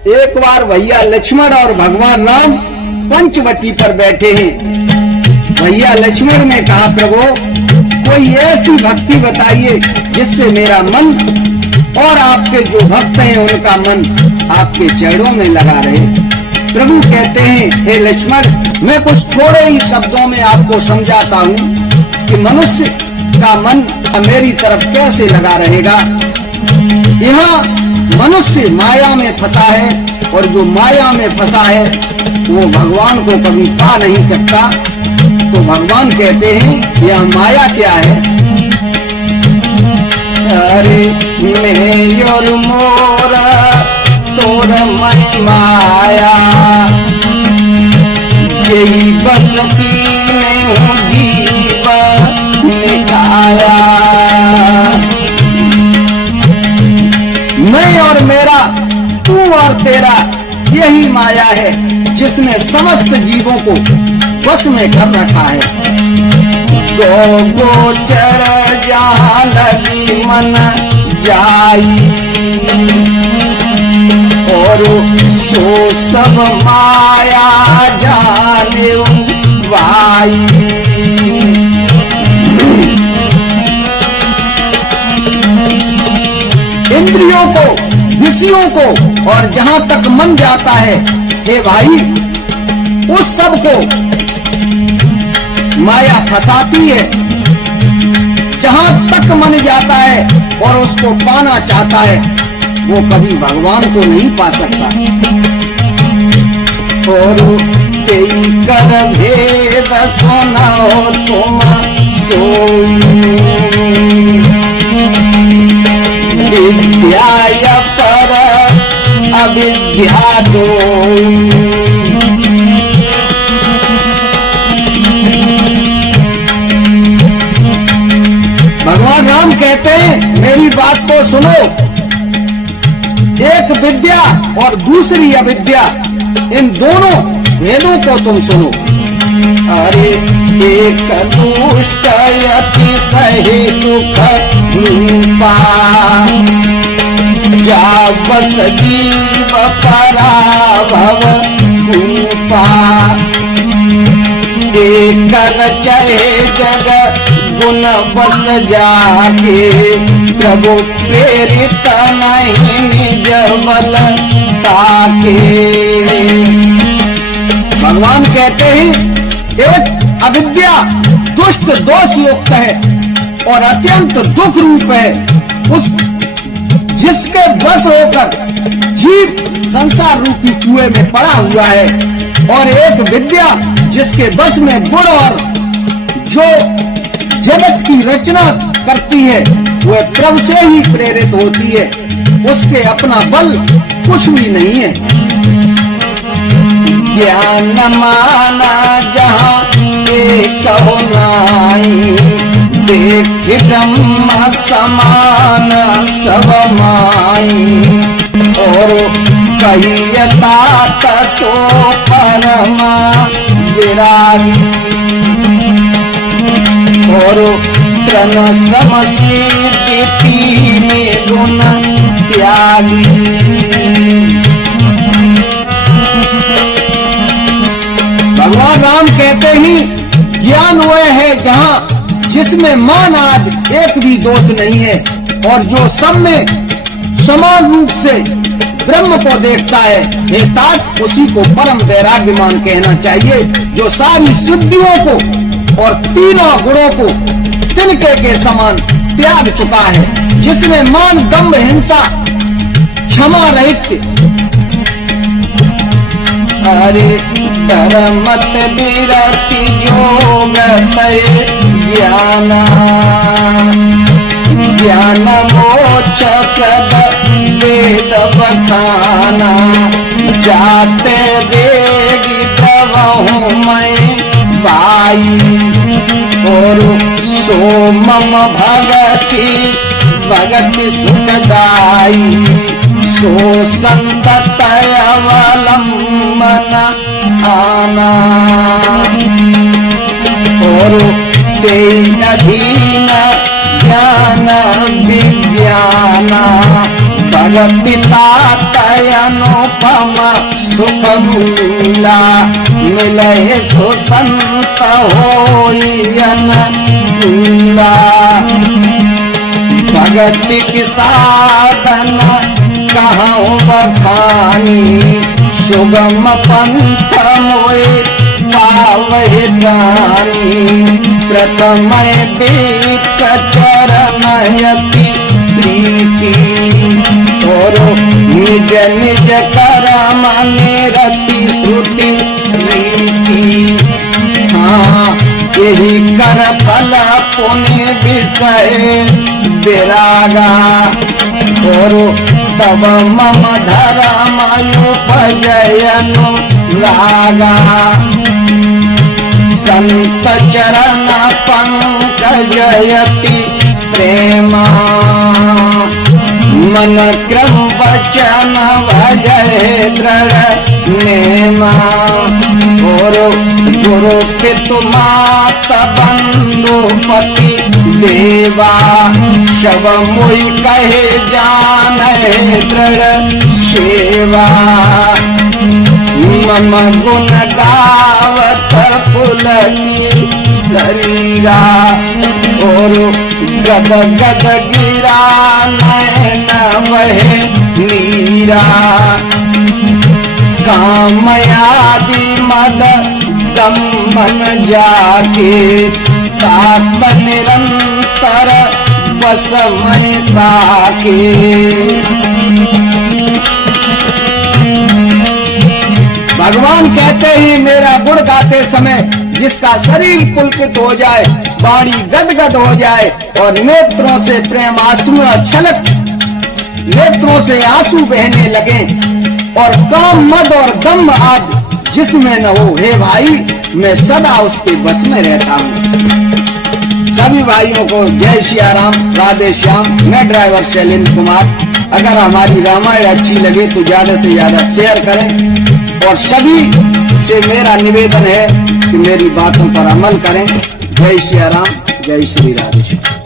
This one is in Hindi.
एक बार भैया लक्ष्मण और भगवान राम पंचवटी पर बैठे हैं। भैया लक्ष्मण ने कहा, प्रभु कोई ऐसी भक्ति बताइए जिससे मेरा मन और आपके जो भक्त हैं उनका मन आपके चरणों में लगा रहे। प्रभु कहते हैं, हे लक्ष्मण, मैं कुछ थोड़े ही शब्दों में आपको समझाता हूँ कि मनुष्य का मन मेरी तरफ कैसे लगा रहेगा। यहाँ मनुष्य माया में फंसा है और जो माया में फंसा है वो भगवान को कभी पा नहीं सकता। तो भगवान कहते हैं, यह माया क्या है? अरे मैं और मोरा तोर मैं माया, जई बसती में हूँ जीव निकाया। मैं और मेरा, तू और तेरा, यही माया है जिसने समस्त जीवों को बस में कर रखा है। गो गोचर जहाँ लगी मन जाई, और सो सब माया जाने वाई। इंद्रियों को, विषयों को और जहां तक मन जाता है, हे भाई, उस सब को माया फंसाती है। जहां तक मन जाता है और उसको पाना चाहता है, वो कभी भगवान को नहीं पा सकता। और तेई कर भेद सुनो तुम सोई, विद्या पर अविद्या दो। भगवान राम कहते हैं, मेरी बात को सुनो। एक विद्या और दूसरी अविद्या, इन दोनों वेदों को तुम सुनो। अरे एक दुष्ट यति सही दुख रूपा, जा बस जीव पराभव रूपा। एक रचये जग गुण बस जाके, प्रभु प्रेरित नहीं निज बल ताके। भगवान कहते हैं, एक अविद्या दुष्ट दोष युक्त है और अत्यंत दुख रूप है, उस जिसके बस होकर जीव संसार रूपी कुएं में पड़ा हुआ है। और एक विद्या जिसके बस में गुण और जो जगत की रचना करती है, वह प्रभु से ही प्रेरित होती है, उसके अपना बल कुछ भी नहीं है। ज्ञान माना जहाँ एक नाई, देख ब्रह्म समान सब माई। और कहियता सो परमा विरागी, और तन समसिद्धि तीन गुण त्यागी। भगवान राम कहते ही, ज्ञान वह है जहाँ जिसमें मान आदि एक भी दोष नहीं है, और जो सब में समान रूप से ब्रह्म को देखता है, हे तात, उसी को परम वैराग्यमान कहना चाहिए, जो सारी सिद्धियों को और तीनों गुणों को तिनके के समान त्याग चुका है, जिसमें मान, दंभ, हिंसा, क्षमा रहित। अरे धर्मत विरति जोग ज्ञाना, ज्ञान मोक्ष प्रद वेद बखाना। जाते वेगी प्रभु मैं बाई, और सो मम भगति भगति सुखदाई। सो संततय अवलंबन आना, और ते अधीन ज्ञान विज्ञान। भगति तातय अनुपम सुख मूला, मिले सो संत होई अनुकूला। भगति की साधन कहूँ बखानी, सुगम पंथ मोए पावहि ज्ञानी। प्रथम विप्र चरणयति प्रीति, और निज निज कर्म निरति श्रुति रीति। हाँ, यही कर फल पुण्य विषय विरागा, और तब मम धर्म उपजयनु रागा। संत चरण पंकजयति प्रेमा, मन क्रम वचन भजय दृढ़ नेमा। और गुरु पितु माता बंधु पति देवा, शव मुई कहे जाने दृढ़ सेवा। मम गुण गावत पुलकी शरीरा, और गद गद गिरा नैन वह नीरा। कामयादि मद दम्भन जाके, तात निरंतर बसमय ताके। भगवान कहते ही मेरा गुण गाते समय जिसका शरीर पुलकित हो जाए, वाणी गदगद हो जाए, और नेत्रों से प्रेम आंसू छलक, नेत्रों से आंसू बहने लगे, और काम मद और दम्भ आदि जिसमें न हो, हे भाई मैं सदा उसके बस में रहता हूँ। सभी भाइयों को जय सिया राम, राधे श्याम। मैं ड्राइवर शैलेंद्र कुमार। अगर हमारी रामायण अच्छी लगे तो ज्यादा से ज्यादा शेयर करें, और सभी से मेरा निवेदन है कि मेरी बातों पर अमल करें। जय सिया राम, जय श्री राधे।